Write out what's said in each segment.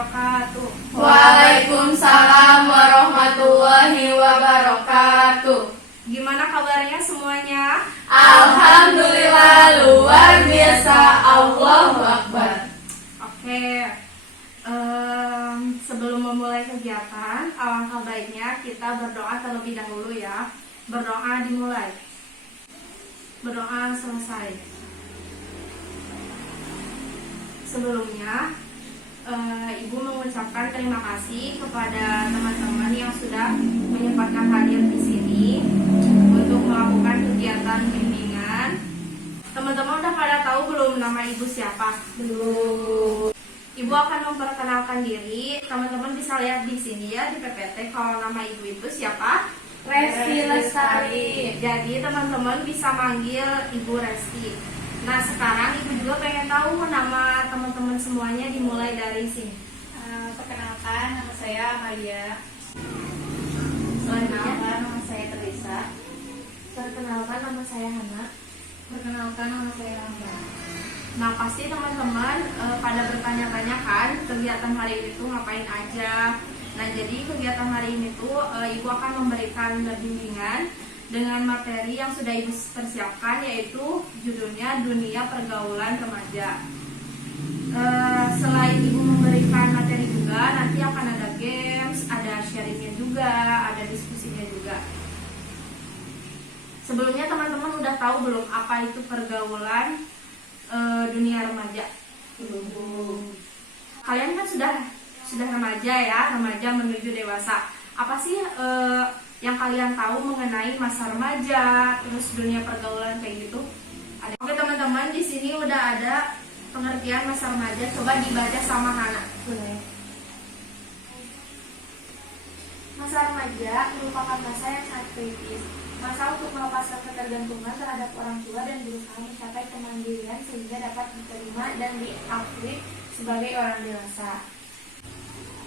wabarakatuh. Waalaikumsalam warahmatullahi wabarakatuh. Gimana kabarnya semuanya? Alhamdulillah luar biasa. Allahu Akbar. Oke, sebelum memulai kegiatan, alangkah baiknya kita berdoa terlebih dahulu ya. Berdoa dimulai, berdoa selesai. Sebelumnya, Ibu mengucapkan terima kasih kepada teman-teman yang sudah menyempatkan hadir di sini untuk melakukan kegiatan bimbingan. Teman-teman udah pada tahu belum nama Ibu siapa? Belum. Ibu akan memperkenalkan diri. Teman-teman bisa lihat di sini ya di PPT kalau nama Ibu itu siapa? Resti Lestari. Jadi teman-teman bisa manggil Ibu Resti. Nah sekarang Ibu juga pengen tahu nama teman-teman semuanya dimulai dari sini. Perkenalkan, nama saya Amalia. Selanjutnya, Nama saya Teresa. perkenalkan nama saya Hana. Perkenalkan, nama saya Rangga. Nah pasti teman-teman pada bertanya-tanya kan kegiatan hari ini tuh ngapain aja. Nah jadi kegiatan hari ini tuh Ibu akan memberikan bimbingan dengan materi yang sudah Ibu persiapkan, yaitu judulnya Dunia Pergaulan Remaja. Selain Ibu memberikan materi juga, nanti akan ada games, ada sharingnya juga, ada diskusinya juga. Sebelumnya teman-teman udah tahu belum apa itu pergaulan dunia remaja? Belum. Kalian kan sudah remaja ya, remaja menuju dewasa. Apa sih yang kalian tahu mengenai masa remaja, terus dunia pergaulan kayak gitu? Ada. Oke teman-teman, di sini udah ada pengertian masa remaja. Coba dibaca sama Hana. Masa remaja merupakan masa yang sangat kritis. Masa untuk melepaskan ketergantungan terhadap orang tua dan berusaha mencapai kemandirian sehingga dapat diterima dan diakui sebagai orang dewasa.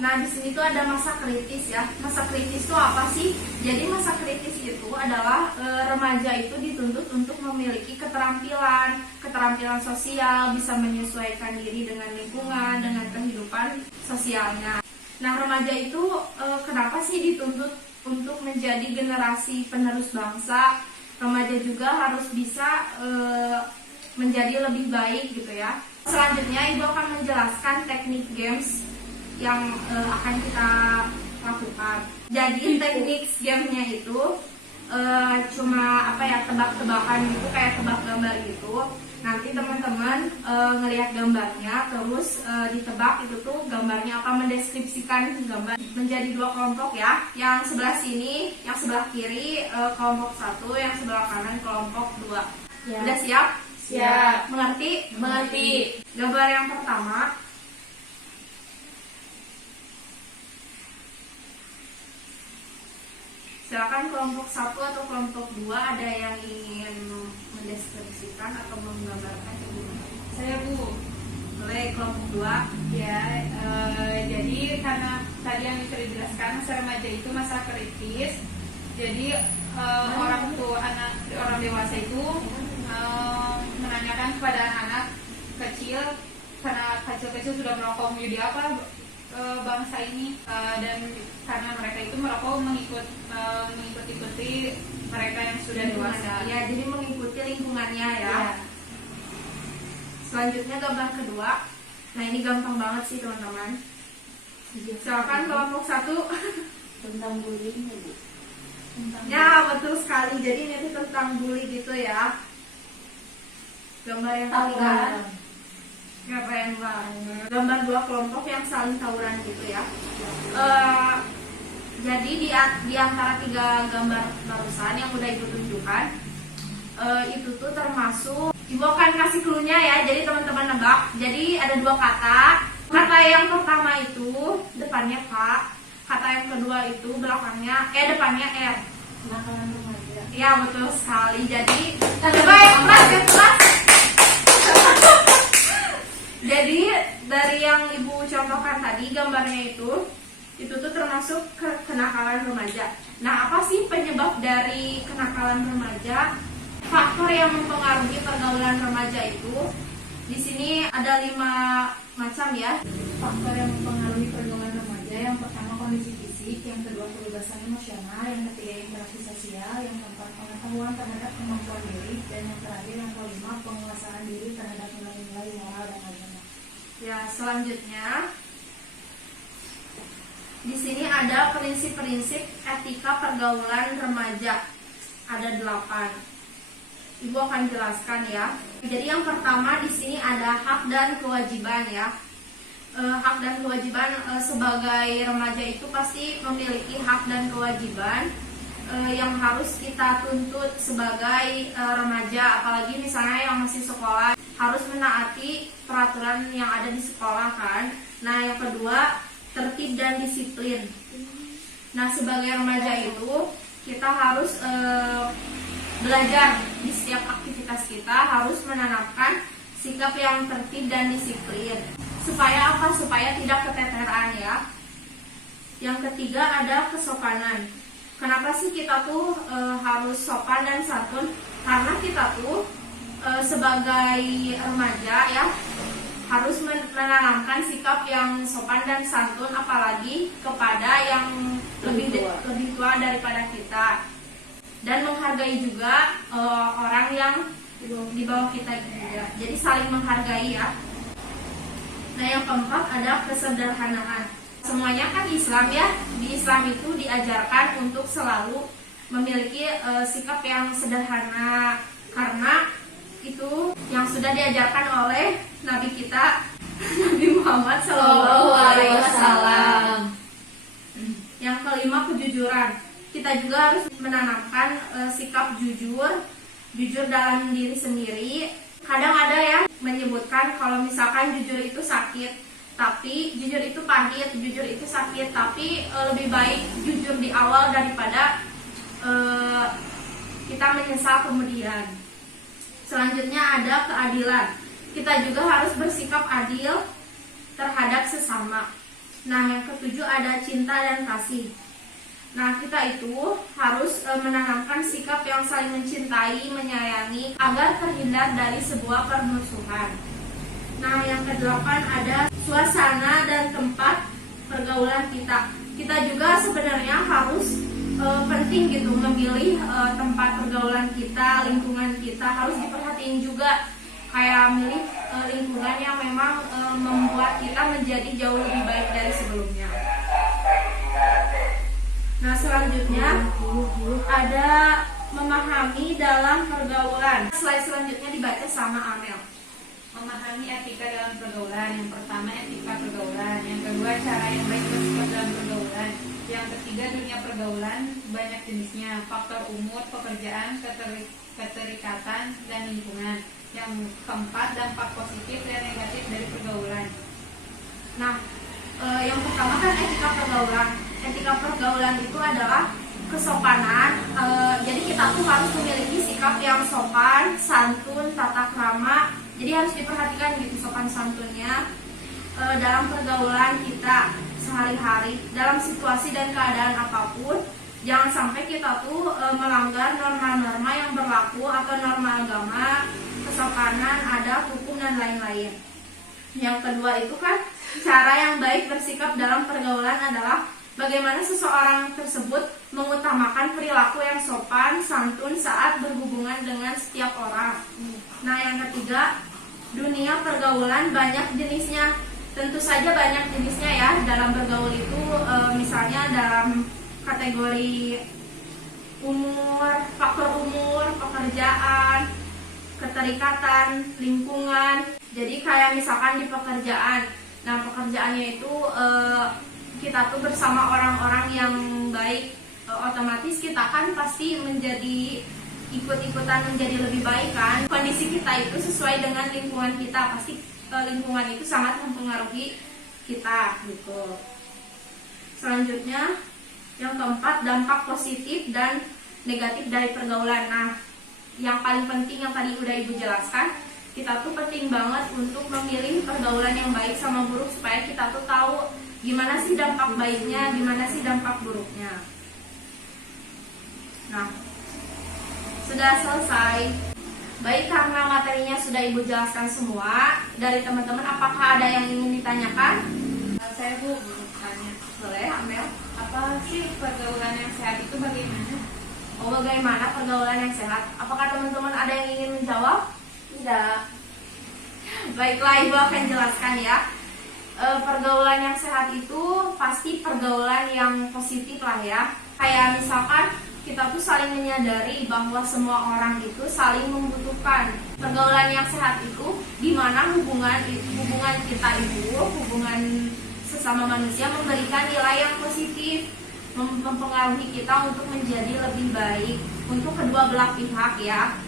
Nah, di sini tuh ada masa kritis ya. Masa kritis itu apa sih? Jadi masa kritis itu adalah remaja itu dituntut untuk memiliki keterampilan sosial, bisa menyesuaikan diri dengan lingkungan, dengan kehidupan sosialnya. Nah, remaja itu kenapa sih dituntut untuk menjadi generasi penerus bangsa? Remaja juga harus bisa menjadi lebih baik gitu ya. Selanjutnya Ibu akan menjelaskan teknik games yang akan kita lakukan. Jadi teknik gamenya itu cuma tebak-tebakan gitu, kayak tebak gambar gitu. Nanti teman-teman ngelihat gambarnya, terus ditebak itu tuh gambarnya apa, mendeskripsikan gambar menjadi dua kelompok ya. Yang sebelah sini, yang sebelah kiri kelompok 1, yang sebelah kanan kelompok 2. Ya. Udah siap? Siap. Mengerti? Mengerti. Gambar yang pertama, silakan kelompok 1 atau kelompok 2 ada yang ingin mendeskripsikan atau menggambarkan kayak gimana? Saya Bu. Boleh kelompok 2. Ya, jadi karena tadi yang bisa dijelaskan masa remaja itu masa kritis. Jadi orang dewasa itu menanyakan kepada anak kecil, karena kecil-kecil sudah merokok menjadi apa bangsa ini, dan karena mereka itu merokok mengikuti mereka yang sudah dewasa. Ya, jadi mengikuti lingkungannya ya. Ya. Selanjutnya gambar kedua. Nah ini gampang banget sih teman-teman. Silakan kelompok 1. Tentang bullying ya Bu. Ya betul sekali. Jadi ini tuh tentang bully gitu ya. Gambar yang ketiga. Gambar 2 kelompok yang saling tawuran gitu ya. Jadi di antara 3 gambar barusan yang udah Ibu tunjukkan, itu tuh termasuk, Ibu akan kasih clue-nya ya. Jadi teman-teman nebak. Jadi ada 2 kata. Kata yang pertama itu depannya K. Kata yang kedua itu depannya R. Kenakalan remaja. Ya betul sekali. Jadi coba yang kelas. Jadi dari yang Ibu contohkan tadi gambarnya itu tuh termasuk kenakalan remaja. Nah, apa sih penyebab dari kenakalan remaja? Faktor yang mempengaruhi pergaulan remaja itu Di sini ada 5 macam ya. Faktor yang mempengaruhi pergaulan remaja, yang pertama kondisi fisik, yang kedua kebebasan emosional, yang ketiga interaksi sosial, yang keempat pengetahuan terhadap kemampuan diri, dan yang terakhir yang kelima penguasaan diri terhadap nilai-nilai moral dan agama. Ya, selanjutnya di sini ada prinsip-prinsip etika pergaulan remaja. Ada 8. Ibu akan jelaskan ya. Jadi yang pertama di sini ada hak dan kewajiban ya. Hak dan kewajiban sebagai remaja itu pasti memiliki hak dan kewajiban yang harus kita tuntut sebagai remaja, apalagi misalnya yang masih sekolah harus menaati peraturan yang ada di sekolah kan. Nah, yang kedua tertib dan disiplin. Nah, sebagai remaja itu kita harus belajar di setiap aktivitas kita harus menanamkan sikap yang tertib dan disiplin. Supaya apa? Supaya tidak keteteran ya. Yang ketiga ada kesopanan. Kenapa sih kita tuh harus sopan dan santun? Karena kita tuh sebagai remaja ya harus menanamkan sikap yang sopan dan santun, apalagi kepada yang lebih tua daripada kita, dan menghargai juga orang yang di bawah kita juga. Jadi saling menghargai ya. Nah, yang keempat ada kesederhanaan. Semuanya kan Islam ya. Di Islam itu diajarkan untuk selalu memiliki sikap yang sederhana, karena itu yang sudah diajarkan oleh Nabi kita Nabi Muhammad SAW. Yang kelima kejujuran. Kita juga harus menanamkan sikap jujur dalam diri sendiri. Kadang ada ya menyebutkan kalau misalkan jujur itu sakit, tapi jujur itu pahit, jujur itu sakit, tapi lebih baik jujur di awal daripada kita menyesal kemudian. Selanjutnya ada keadilan. Kita juga harus bersikap adil terhadap sesama. Nah, yang ketujuh ada cinta dan kasih. Nah, kita itu harus menanamkan sikap yang saling mencintai, menyayangi, agar terhindar dari sebuah permusuhan. Nah, yang kedelapan ada suasana dan tempat pergaulan kita. Kita juga sebenarnya harus penting gitu memilih tempat pergaulan kita, lingkungan kita harus diperhatiin juga. Kayak milih lingkungan yang memang membuat kita menjadi jauh lebih baik dari sebelumnya. Nah, selanjutnya ada memahami dalam pergaulan. Slide selanjutnya dibaca sama Amel. Memahami etika dalam pergaulan. Yang pertama etika pergaulan, yang kedua cara yang baik bersikap dalam pergaulan, yang ketiga dunia pergaulan banyak jenisnya, faktor umur, pekerjaan, keterikatan, dan lingkungan, yang keempat dampak positif dan negatif dari pergaulan. Nah, yang pertama kan etika pergaulan. Etika pergaulan itu adalah kesopanan. Jadi kita tuh harus memiliki sikap yang sopan, santun, tata krama. Jadi harus diperhatikan gitu sopan santunnya dalam pergaulan kita sehari-hari, dalam situasi dan keadaan apapun. Jangan sampai kita tuh melanggar norma-norma yang berlaku atau norma agama, kesopanan, adat, hukum, dan lain-lain. Yang kedua itu kan cara yang baik bersikap dalam pergaulan adalah bagaimana seseorang tersebut mengutamakan perilaku yang sopan, santun saat berhubungan dengan setiap orang. Nah, yang ketiga, dunia pergaulan banyak jenisnya. Tentu saja banyak jenisnya ya dalam bergaul itu, misalnya dalam kategori umur, faktor umur, pekerjaan, keterikatan, lingkungan. Jadi kayak misalkan di pekerjaan. Nah, pekerjaannya itu kita tuh bersama orang-orang yang baik, otomatis kita kan pasti menjadi ikut-ikutan menjadi lebih baik kan. Kondisi kita itu sesuai dengan lingkungan kita, pasti lingkungan itu sangat mempengaruhi kita gitu. Selanjutnya yang keempat dampak positif dan negatif dari pergaulan. Nah, yang paling penting yang tadi udah Ibu jelaskan, kita tuh penting banget untuk memilih pergaulan yang baik sama buruk supaya kita tuh tahu gimana sih dampak baiknya, gimana sih dampak buruknya. Nah, sudah selesai. Baik, karena materinya sudah Ibu jelaskan semua, dari teman-teman apakah ada yang ingin ditanyakan? Saya Bu, mau tanya. Boleh, Amel. Apa sih pergaulan yang sehat itu bagaimana? Oh, bagaimana pergaulan yang sehat? Apakah teman-teman ada yang ingin menjawab? Tidak. Baiklah, Ibu akan jelaskan ya. Pergaulan yang sehat itu pasti pergaulan yang positif lah ya. Kayak misalkan kita tuh saling menyadari bahwa semua orang itu saling membutuhkan. Pergaulan yang sehat itu di mana hubungan kita itu, hubungan sesama manusia memberikan nilai yang positif, mempengaruhi kita untuk menjadi lebih baik untuk kedua belah pihak ya,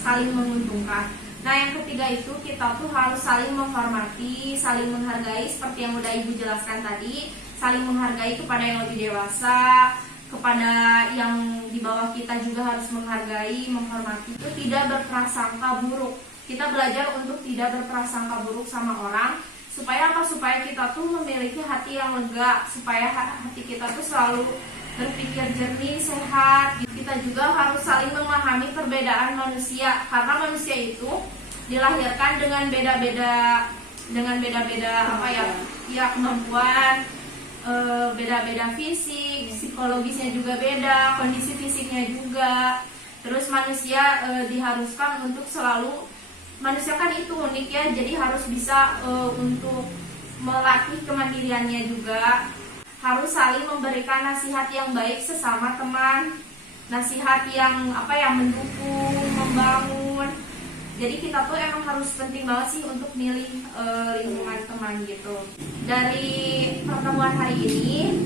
saling menguntungkan. Nah, yang ketiga itu kita tuh harus saling menghormati, saling menghargai seperti yang udah Ibu jelaskan tadi, saling menghargai kepada yang lebih dewasa, kepada yang di bawah kita juga harus menghargai, menghormati. Itu tidak berprasangka buruk. Kita belajar untuk tidak berprasangka buruk sama orang. Supaya apa? Supaya kita tuh memiliki hati yang lega, supaya hati kita tuh selalu berpikir jernih, sehat. Kita juga harus saling memahami perbedaan manusia, karena manusia itu dilahirkan dengan beda-beda apa ya kemampuan, beda-beda fisik, psikologisnya juga beda, kondisi fisiknya juga. Terus manusia diharuskan untuk selalu, manusia kan itu unik ya, jadi harus bisa untuk melatih kemandiriannya juga. Harus saling memberikan nasihat yang baik sesama teman, nasihat yang mendukung, membangun. Jadi kita tuh emang harus penting banget sih untuk milih lingkungan teman gitu. Dari pertemuan hari ini,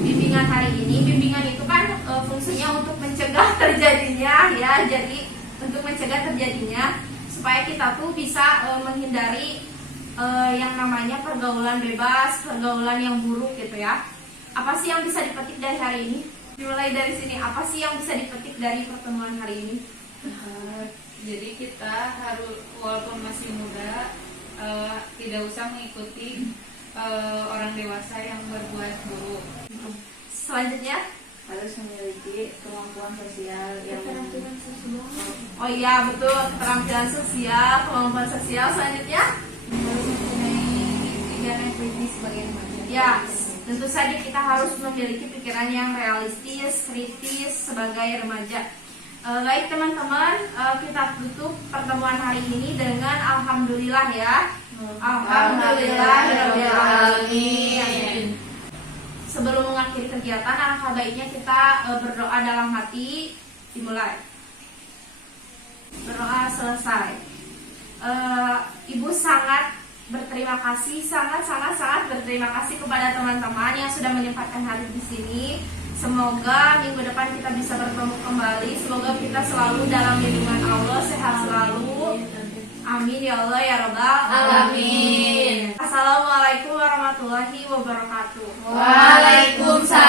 bimbingan hari ini, bimbingan itu kan fungsinya untuk mencegah terjadinya ya. Jadi untuk mencegah terjadinya supaya kita tuh bisa menghindari yang namanya pergaulan bebas, pergaulan yang buruk gitu ya. Apa sih yang bisa dipetik dari hari ini? Dimulai dari sini, apa sih yang bisa dipetik dari pertemuan hari ini? Jadi kita harus, walaupun masih muda, tidak usah mengikuti orang dewasa yang berbuat buruk. Selanjutnya, harus memiliki kemampuan sosial yang oh iya betul, keterampilan sosial, kemampuan sosial. Selanjutnya, harus mempunyai pikiran yang kritis sebagai remaja. ya tentu saja kita harus memiliki pikiran yang realistis, kritis sebagai remaja. Baik teman-teman, kita tutup pertemuan hari ini dengan alhamdulillah ya. Alhamdulillahirabbil alamin. Sebelum mengakhiri kegiatan, alangkah baiknya kita berdoa dalam hati. Dimulai. Berdoa selesai. Ibu sangat berterima kasih, sangat berterima kasih kepada teman-teman yang sudah menyempatkan hadir di sini. Semoga minggu depan kita bisa bertemu kembali. Semoga kita selalu dalam lindungan Allah, sehat selalu. Amin ya Allah ya Rabbal alamin. Assalamualaikum warahmatullahi wabarakatuh. Waalaikumsalam.